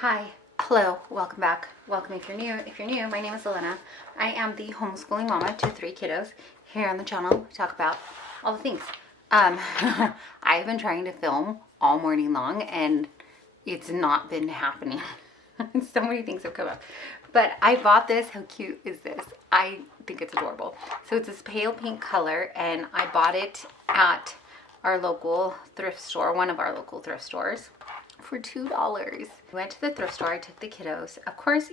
Hi, hello, welcome back. Welcome if you're new. If you're new, my name is Elena. I am the homeschooling mama to 3 kiddos. Here on the channel, we talk about all the things. I've been trying to film all morning long and it's not been happening. So many things have come up. But I bought this. How cute is this? I think it's adorable. So it's this pale pink color and I bought it at our local thrift store, one of our local thrift stores, for $2. We went to the thrift store. I took the kiddos. Of course,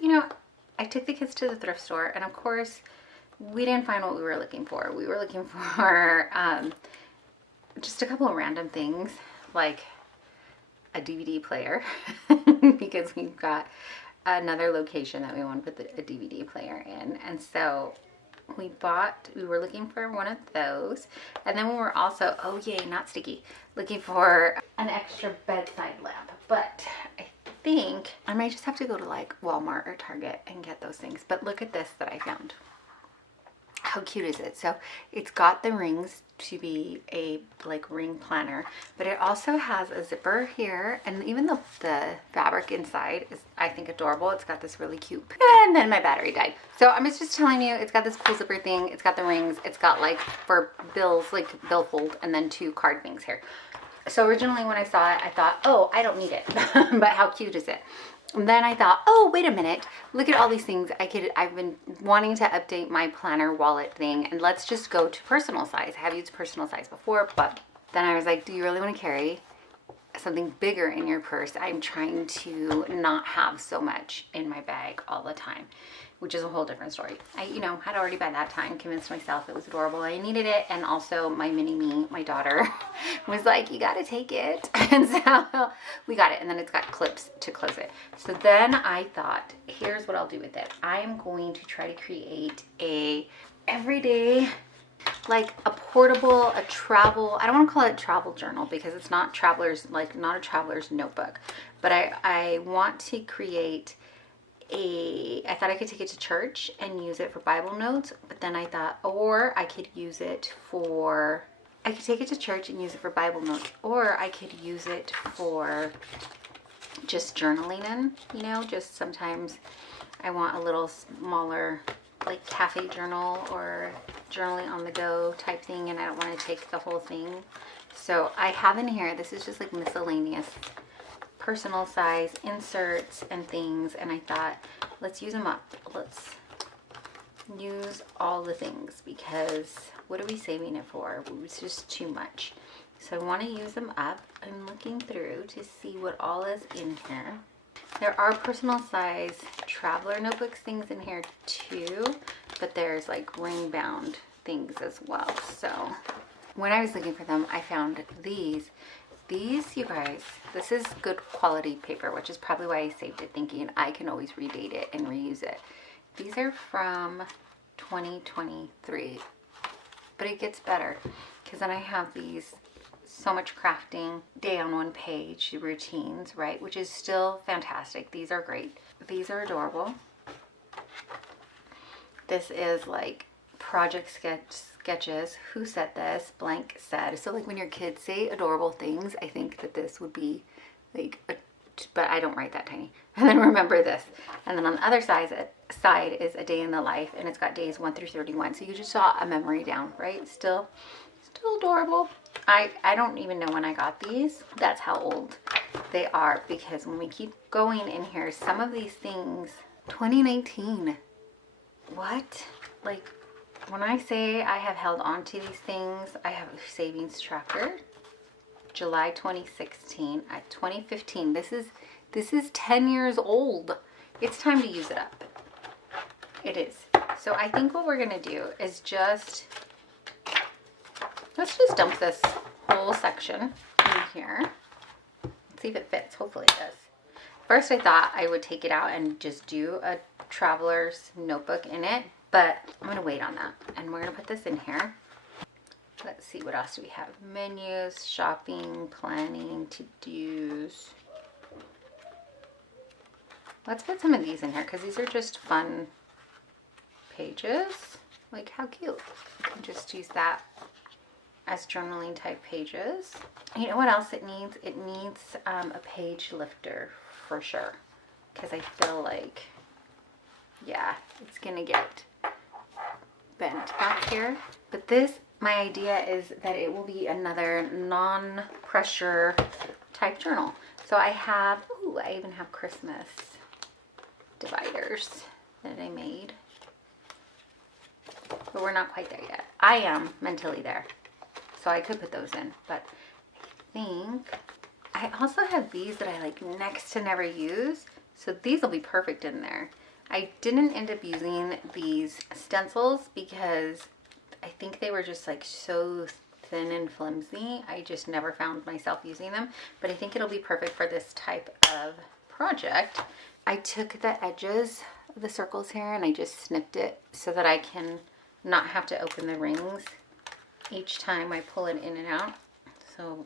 I took the kids to the thrift store and of course we didn't find what we were looking for. We were looking for just a couple of random things like a DVD player because we've got another location that we want to put a DVD player in. And so we were looking for one of those. And then we were also, oh yay, not sticky, looking for an extra bedside lamp. But I think I might just have to go to like Walmart or Target and get those things. But look at this that I found. How cute is it? So it's got the rings to be a like ring planner, but it also has a zipper here, and even the fabric inside is, I think, adorable. It's got this really cute, and then my battery died. So I'm just telling you, it's got this cool zipper thing. It's got the rings. It's got like for bills, like billfold, and then 2 card things here. So originally when I saw it, I thought, oh, I don't need it, but how cute is it? And then I thought, oh, wait a minute, look at all these things. I've been wanting to update my planner wallet thing, and let's just go to personal size. I have used personal size before, but then I was like, do you really want to carry something bigger in your purse? I'm trying to not have so much in my bag all the time, which is a whole different story. I, had already by that time convinced myself it was adorable. I needed it. And also my mini-me, my daughter, was like, you got to take it. And so we got it. And then it's got clips to close it. So then I thought, here's what I'll do with it. I'm going to try to create a everyday, like a portable, a travel, I don't want to call it travel journal because it's not not a traveler's notebook, but I want to create I thought I could take it to church and use it for Bible notes, but then I thought, or I could use it for, I could take it to church and use it for Bible notes, or I could use it for just journaling in, just sometimes I want a little smaller, like cafe journal or journaling on the go type thing, and I don't want to take the whole thing. So I have in here, this is just like miscellaneous personal size inserts and things, and I thought, let's use them up. Let's use all the things because what are we saving it for? It's just too much. So I want to use them up. I'm looking through to see what all is in here. There are personal size traveler notebooks things in here too, but there's like ring bound things as well. So when I was looking for them, I found these, you guys, this is good quality paper, which is probably why I saved it, thinking I can always redate it and reuse it. These are from 2023, but it gets better because then I have these so much crafting day on one page routines, right? Which is still fantastic. These are great. These are adorable. This is like project sketches. Who said this? Blank said. So like when your kids say adorable things, I think that this would be like but I don't write that tiny. And then remember this. And then on the other side is a day in the life, and it's got days 1 through 31. So you just saw a memory down, right? Still adorable. I don't even know when I got these. That's how old they are, because when we keep going in here, some of these things, 2019. What? Like, when I say I have held on to these things, I have a savings tracker. July 2016 at 2015. This is 10 years old. It's time to use it up. It is. So I think what we're gonna do is let's just dump this whole section in here. Let's see if it fits. Hopefully it does. First I thought I would take it out and just do a traveler's notebook in it, but I'm gonna wait on that. And we're gonna put this in here. Let's see, what else do we have? Menus, shopping, planning, to-dos. Let's put some of these in here because these are just fun pages. Like, how cute. You can just use that as journaling type pages. You know what else it needs? It needs a page lifter for sure. because I feel like, yeah, it's gonna get bent back here. But this, my idea is that it will be another non-pressure type journal. So I have, ooh, I even have Christmas dividers that I made. But we're not quite there yet. I am mentally there. So I could put those in, but I think I also have these that I like next to never use. So these will be perfect in there. I didn't end up using these stencils because I think they were just like so thin and flimsy. I just never found myself using them, but I think it'll be perfect for this type of project. I took the edges of the circles here and I just snipped it so that I can not have to open the rings each time I pull it in and out. So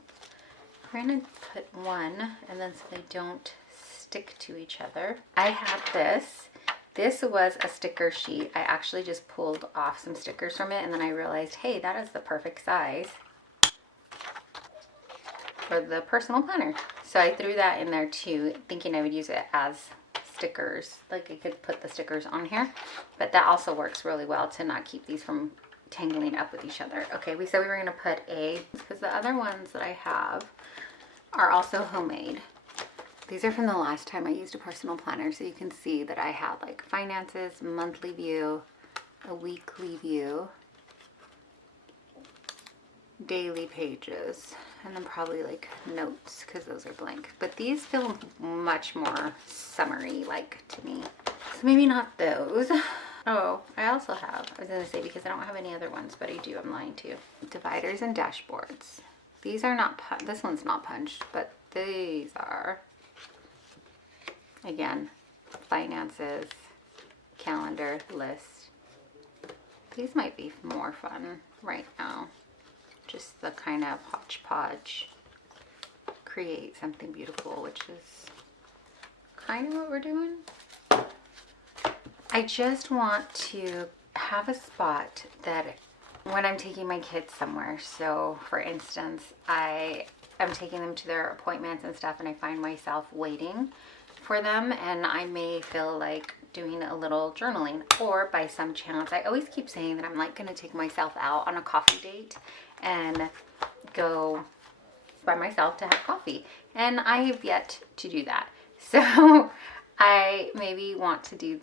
I'm going to put one, and then so they don't stick to each other. I have this. This was a sticker sheet. I actually just pulled off some stickers from it, and then I realized, hey, that is the perfect size for the personal planner. So I threw that in there too, thinking I would use it as stickers. Like I could put the stickers on here, but that also works really well to not keep these from tangling up with each other. Okay, we said we were going to put a, because the other ones that I have are also homemade. These are from the last time I used a personal planner, so you can see that I had like finances, monthly view, a weekly view, daily pages, and then probably like notes because those are blank. But these feel much more summery like to me. So maybe not those. Oh, I also have, I was going to say because I don't have any other ones, but I do, I'm lying to you. Dividers and dashboards. These are not, this one's not punched, but these are. Again, finances, calendar, list. These might be more fun right now. Just the kind of hodgepodge. Create something beautiful, which is kind of what we're doing. I just want to have a spot that when I'm taking my kids somewhere, so for instance, I'm taking them to their appointments and stuff, and I find myself waiting for them, and I may feel like doing a little journaling, or by some chance, I always keep saying that I'm like going to take myself out on a coffee date and go by myself to have coffee, and I have yet to do that. So I maybe want to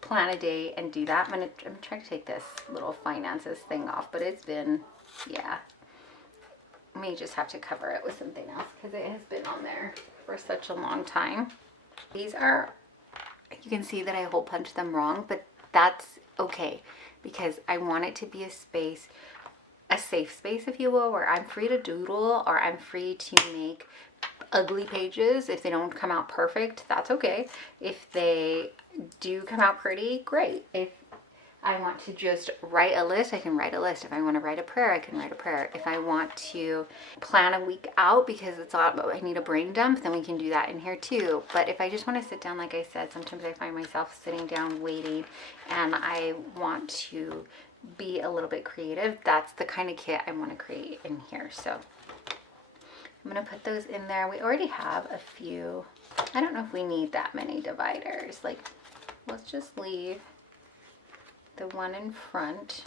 plan a day and do that. I'm trying to take this little finances thing off, but it's been, yeah, I may just have to cover it with something else because it has been on there for such a long time. These are, you can see that I hole punched them wrong, but that's okay because I want it to be a space, a safe space, if you will, where I'm free to doodle, or I'm free to make ugly pages. If they don't come out perfect, that's okay. If they do come out pretty, great. If I want to just write a list, I can write a list. If I want to write a prayer, I can write a prayer. If I want to plan a week out because it's all, I need a brain dump, then we can do that in here too. But if I just want to sit down, like I said, sometimes I find myself sitting down waiting and I want to be a little bit creative. That's the kind of kit I want to create in here. So I'm going to put those in there. We already have a few. I don't know if we need that many dividers. Like, let's just leave the one in front.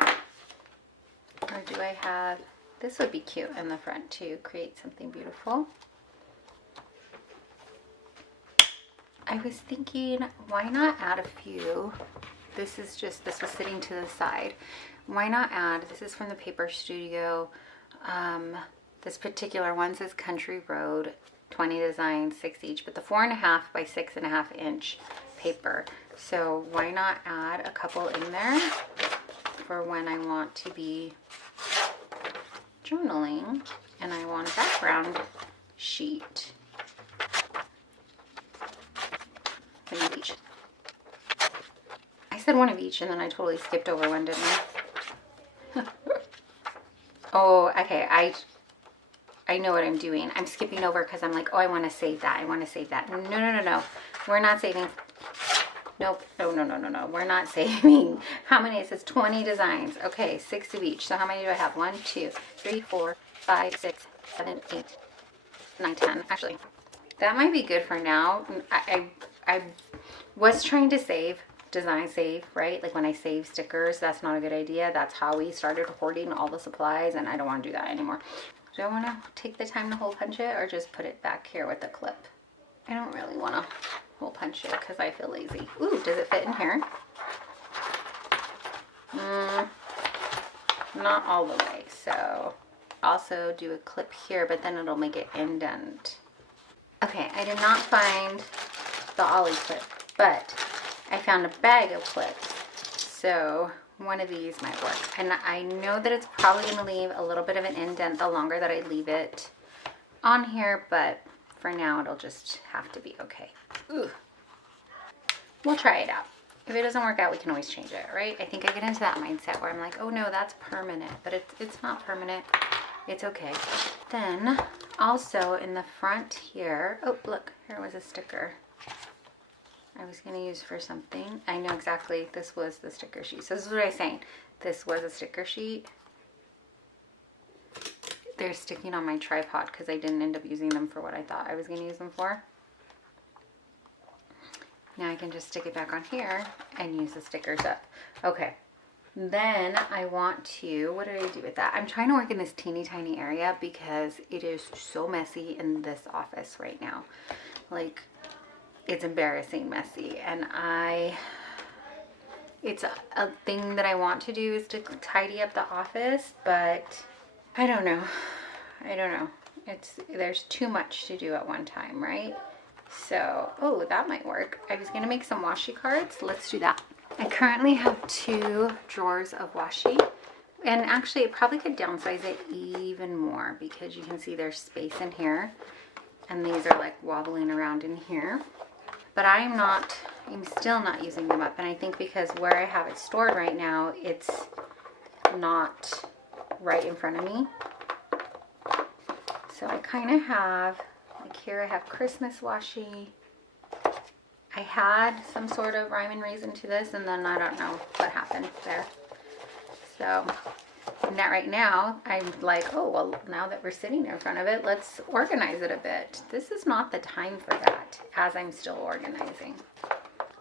Or do I have, this would be cute in the front to create something beautiful. I was thinking, why not add a few? This was sitting to the side. Why not add, this is from the Paper Studio. This particular one says Country Road, 20 designs, 6 each, but the 4.5 by 6.5 inch paper. So why not add a couple in there for when I want to be journaling and I want a background sheet. One of each. I said one of each and then I totally skipped over one, didn't I? Oh, okay. I know what I'm doing. I'm skipping over because I'm like, oh, I want to save that. I want to save that. No. We're not saving. Nope. No. We're not saving. How many? It says 20 designs. Okay, 6 of each. So how many do I have? 1, 2, 3, 4, 5, 6, 7, 8, 9, 10. Actually, That might be good for now. I was trying to save, design save, right? Like when I save stickers, that's not a good idea. That's how we started hoarding all the supplies, and I don't want to do that anymore. Do I want to take the time to hole punch it or just put it back here with the clip? I don't really want to hole punch it because I feel lazy. Ooh, does it fit in here? Not all the way. So also do a clip here, but then it'll make it indent. Okay, I did not find the ollie clip, but I found a bag of clips. So one of these might work. And I know that it's probably going to leave a little bit of an indent the longer that I leave it on here, but for now it'll just have to be okay. Ooh. We'll try it out. If it doesn't work out, we can always change it, right? I think I get into that mindset where I'm like, oh no, that's permanent, but it's not permanent. It's okay. Then also in the front here, oh look, here was a sticker I was going to use for something. I know exactly, this was the sticker sheet. So this is what I was saying. This was a sticker sheet. They're sticking on my tripod because I didn't end up using them for what I thought I was going to use them for. Now I can just stick it back on here and use the stickers up. Okay. Then I want to, what did I do with that? I'm trying to work in this teeny tiny area because it is so messy in this office right now. Like, it's embarrassing messy. And it's a thing that I want to do is to tidy up the office, but I don't know. There's too much to do at one time, right? So, oh, that might work. I was gonna make some washi cards. Let's do that. I currently have 2 drawers of washi, and actually I probably could downsize it even more because you can see there's space in here, and these are like wobbling around in here. But I'm still not using them up, and I think because where I have it stored right now, it's not right in front of me. So I kind of have, like here I have Christmas washi. I had some sort of rhyme and reason to this, and then I don't know what happened there. So now, right now, I'm like, oh, well, now that we're sitting in front of it, let's organize it a bit. This is not the time for that, as I'm still organizing.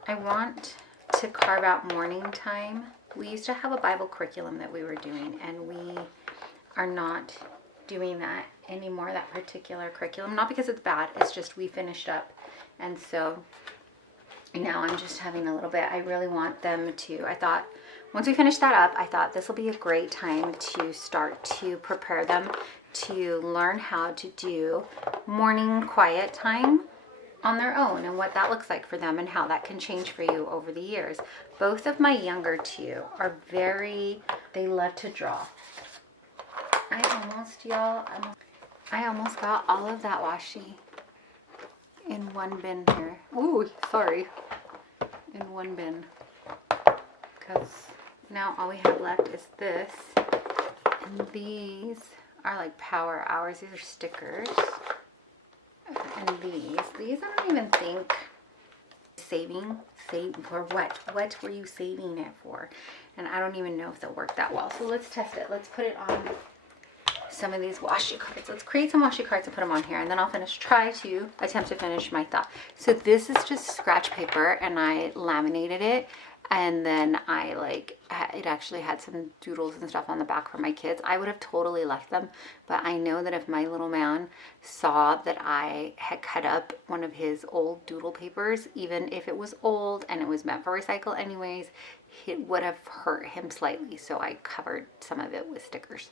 I want to carve out morning time. We used to have a Bible curriculum that we were doing, and we are not doing that anymore, that particular curriculum. Not because it's bad, it's just we finished up. And so now I'm just having a little bit, I really want them to, I thought, once we finish that up, I thought this will be a great time to start to prepare them to learn how to do morning quiet time on their own and what that looks like for them and how that can change for you over the years. Both of my younger 2 are they love to draw. I almost got all of that washi in one bin here. Ooh, sorry. In one bin. Because now all we have left is this. And these are like power hours. These are stickers. And these I don't even think save for what? What were you saving it for? And I don't even know if they'll work that well. So let's test it. Let's put it on some of these washi cards. Let's create some washi cards and put them on here, and then I'll try to attempt to finish my thought. So this is just scratch paper, and I laminated it, and then it actually had some doodles and stuff on the back for my kids. I would have totally left them, but I know that if my little man saw that I had cut up one of his old doodle papers, even if it was old and it was meant for recycle anyways, it would have hurt him slightly. So I covered some of it with stickers.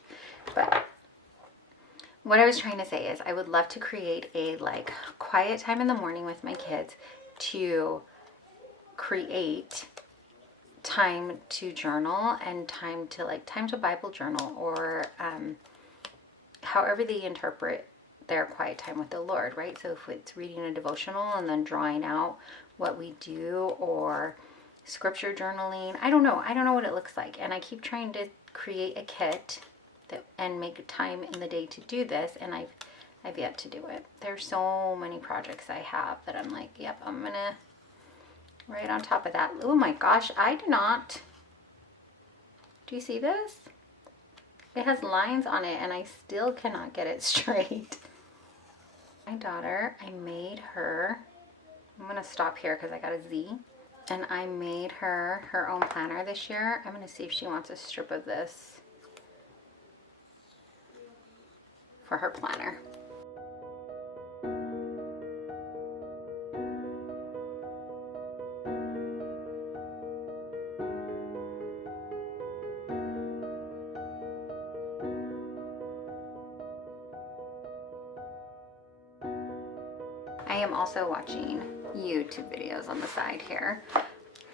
But what I was trying to say is I would love to create a quiet time in the morning with my kids to create time to journal and time to Bible journal, or however they interpret their quiet time with the Lord, right? So if it's reading a devotional and then drawing out what we do, or scripture journaling, I don't know what it looks like. And I keep trying to create a kit and make time in the day to do this, and I've yet to do it. There's so many projects I have that I'm like, yep, I'm gonna right on top of that. Oh my gosh, I do not. Do you see this? It has lines on it and I still cannot get it straight. I My daughter, I made her, I'm gonna stop here because I got a Z, and I made her her own planner this year. I'm gonna see if she wants a strip of this for her planner. I am also watching YouTube videos on the side here.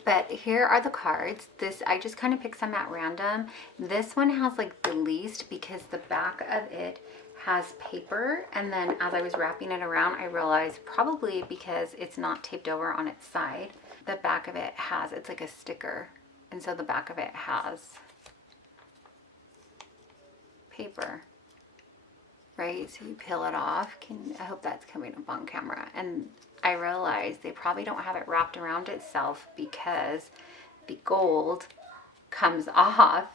But here are the cards. This, I just kind of picked some at random. This one has like the least because the back of it has paper. And then as I was wrapping it around, I realized probably because it's not taped over on its side, the back of it has, it's like a sticker. And so the back of it has paper. Right, so you peel it off. I hope that's coming up on camera. And I realized they probably don't have it wrapped around itself because the gold comes off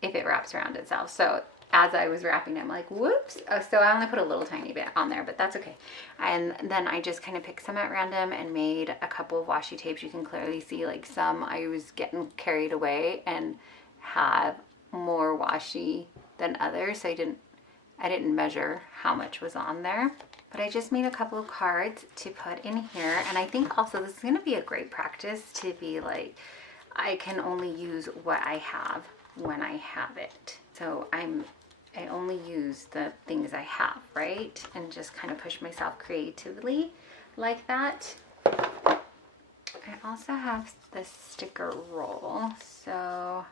if it wraps around itself. So as I was wrapping it, I'm like, whoops. Oh, so I only put a little tiny bit on there, but that's okay. And then I just kind of picked some at random and made a couple of washi tapes. You can clearly see like some I was getting carried away and have more washi than others. So I didn't measure how much was on there, but I just made a couple of cards to put in here. And I think also this is going to be a great practice to be like, I can only use what I have when I have it. So I only use the things I have, right? And just kind of push myself creatively like that. I also have this sticker roll. So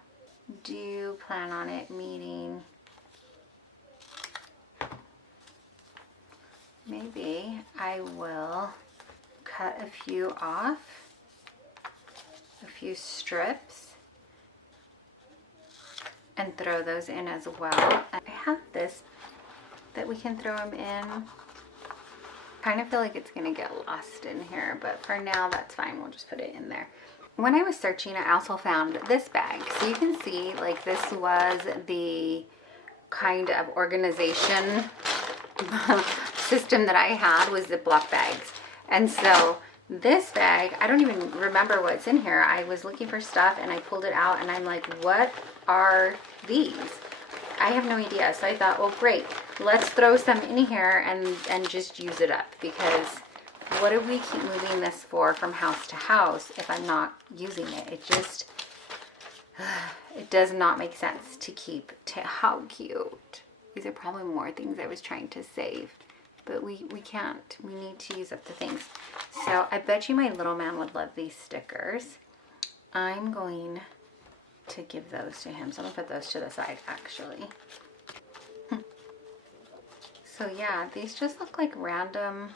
do plan on it meeting. Maybe I will cut a few off, a few strips, and throw those in as well. I have this that we can throw them in. Kind of feel like it's gonna get lost in here, but for now that's fine. We'll just put it in there. When I was searching, I also found this bag. So you can see like this was the kind of organization system that I had was Ziploc bags. And so this bag, I don't even remember what's in here. I was looking for stuff and I pulled it out and I'm like, what are these? I have no idea. So I thought, well, great, let's throw some in here and just use it up, because what do we keep moving this for from house to house if I'm not using it? It just, it does not make sense to keep. How cute. These are probably more things I was trying to save. But we can't. We need to use up the things. So I bet you my little man would love these stickers. I'm going to give those to him. So I'm going to put those to the side, actually. So yeah, these just look like random.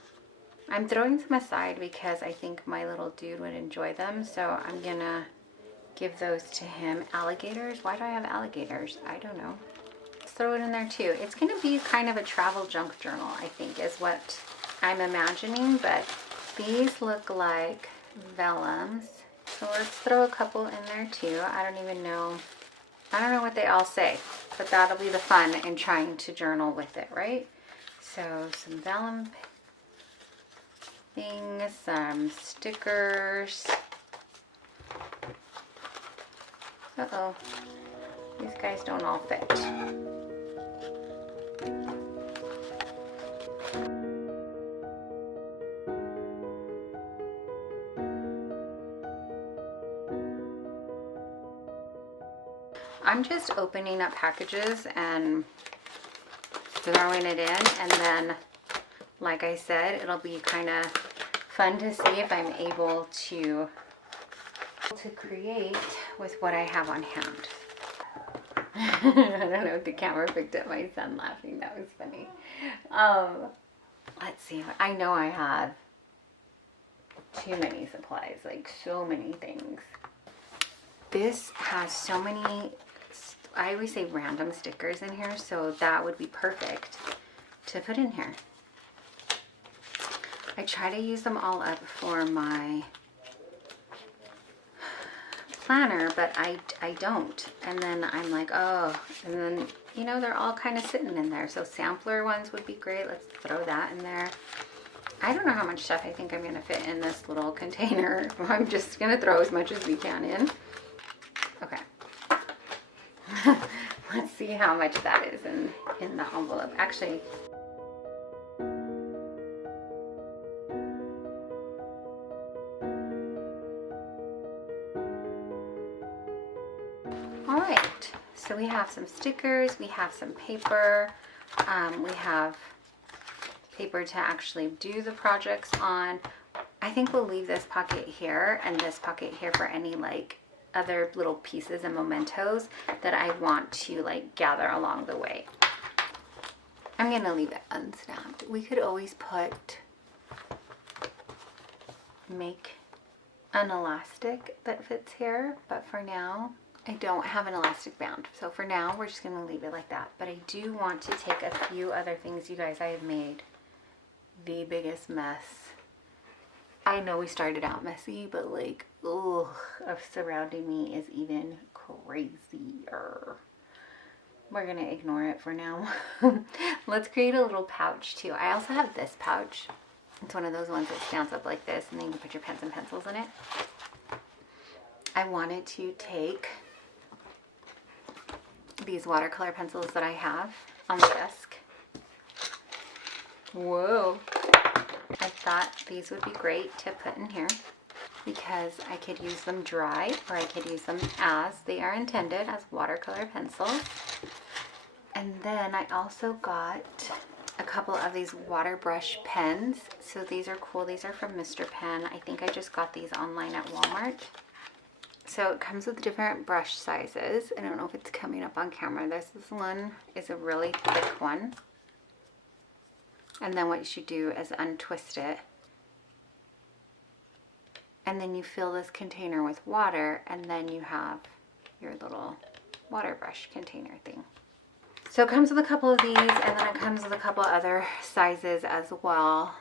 I'm throwing them aside because I think my little dude would enjoy them. So I'm going to give those to him. Alligators? Why do I have alligators? I don't know. Throw it in there too. It's going to be kind of a travel junk journal, I think, is what I'm imagining, but these look like vellums. So let's throw a couple in there too. I don't know what they all say, but that'll be the fun in trying to journal with it, right? So some vellum things, some stickers. Uh-oh, these guys don't all fit. I'm just opening up packages and throwing it in, and then, like I said, it'll be kind of fun to see if I'm able to create with what I have on hand. I don't know if the camera picked up my son laughing. That was funny. Let's see. I know I have too many supplies, like so many things. This has so many, I always say random stickers in here, so that would be perfect to put in here. I try to use them all up for my planner, but I don't. And then I'm like, oh, and then you know, they're all kind of sitting in there. So sampler ones would be great. Let's throw that in there. I don't know how much stuff I think I'm gonna fit in this little container. I'm just gonna throw as much as we can in. Okay. Let's see how much that is in the envelope. Actually, all right. So we have some stickers, we have some paper, we have paper to actually do the projects on. I think we'll leave this pocket here and this pocket here for any like other little pieces and mementos that I want to like gather along the way. I'm gonna leave it unsnapped. We could always make an elastic that fits here, but for now I don't have an elastic band. So for now we're just gonna leave it like that. But I do want to take a few other things, you guys. I have made the biggest mess. I know we started out messy, but like, ugh, of surrounding me is even crazier. We're gonna ignore it for now. Let's create a little pouch too. I also have this pouch. It's one of those ones that stands up like this and then you can put your pens and pencils in it. I wanted to take these watercolor pencils that I have on the desk. Whoa. I thought these would be great to put in here because I could use them dry or I could use them as they are intended, as watercolor pencils. And then I also got a couple of these water brush pens. So these are cool. These are from Mr. Pen. I think I just got these online at Walmart. So it comes with different brush sizes. I don't know if it's coming up on camera. This one is a really thick one. And then what you should do is untwist it. And then you fill this container with water and then you have your little water brush container thing. So it comes with a couple of these and then it comes with a couple other sizes as well.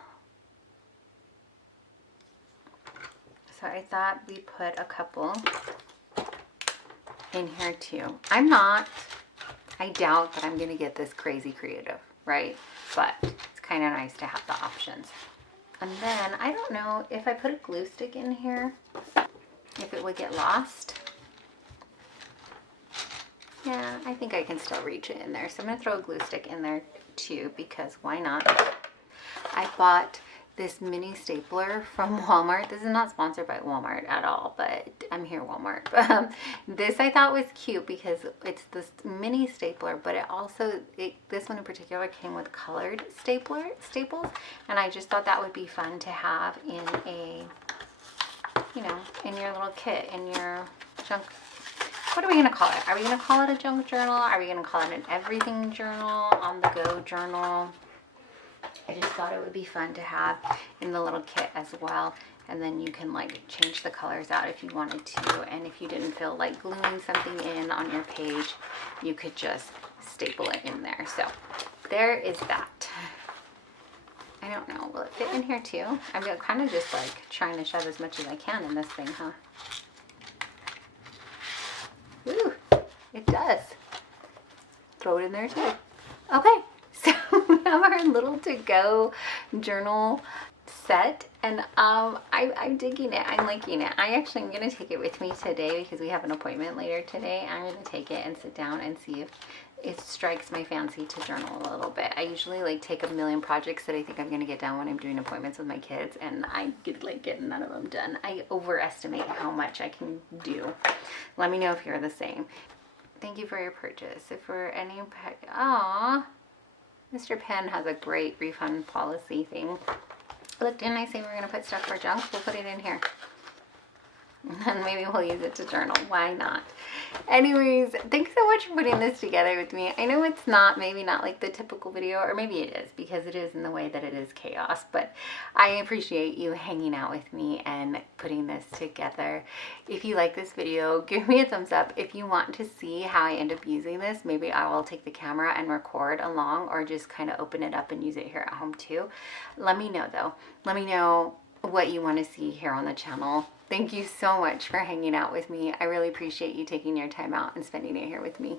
So I thought we put a couple in here too. I doubt that I'm gonna get this crazy creative, right? But it's kind of nice to have the options. And then I don't know if I put a glue stick in here, if it would get lost. Yeah, I think I can still reach it in there. So I'm gonna throw a glue stick in there too because why not? I bought this mini stapler from Walmart. This is not sponsored by Walmart at all, but I'm here Walmart. This I thought was cute because it's this mini stapler, but it also, this one in particular came with colored staples, and I just thought that would be fun to have in a, you know, in your little kit, in your junk. What are we gonna call it? Are we gonna call it a junk journal? Are we gonna call it an everything journal, on the go journal? I just thought it would be fun to have in the little kit as well. And then you can like change the colors out if you wanted to. And if you didn't feel like gluing something in on your page, you could just staple it in there. So there is that. I don't know, will it fit in here too? I'm kind of just like trying to shove as much as I can in this thing, huh? Ooh, it does. Throw it in there too. Okay. So we have our little to-go journal set, and I'm digging it. I'm liking it. I actually am going to take it with me today because we have an appointment later today. I'm going to take it and sit down and see if it strikes my fancy to journal a little bit. I usually like take a million projects that I think I'm going to get done when I'm doing appointments with my kids, and I get none of them done. I overestimate how much I can do. Let me know if you're the same. Thank you for your purchase. If for any, aww. Mr. Penn has a great refund policy thing. Look, didn't I say we're going to put stuff for junk? We'll put it in here. And maybe we'll use it to journal. Why not? Anyways, thanks so much for putting this together with me. I know it's maybe not like the typical video, or maybe it is because it is in the way that it is chaos, but I appreciate you hanging out with me and putting this together. If you like this video, give me a thumbs up. If you want to see how I end up using this, maybe I will take the camera and record along, or just kind of open it up and use it here at home too. Let me know though. Let me know what you want to see here on the channel. Thank you so much for hanging out with me. I really appreciate you taking your time out and spending it here with me.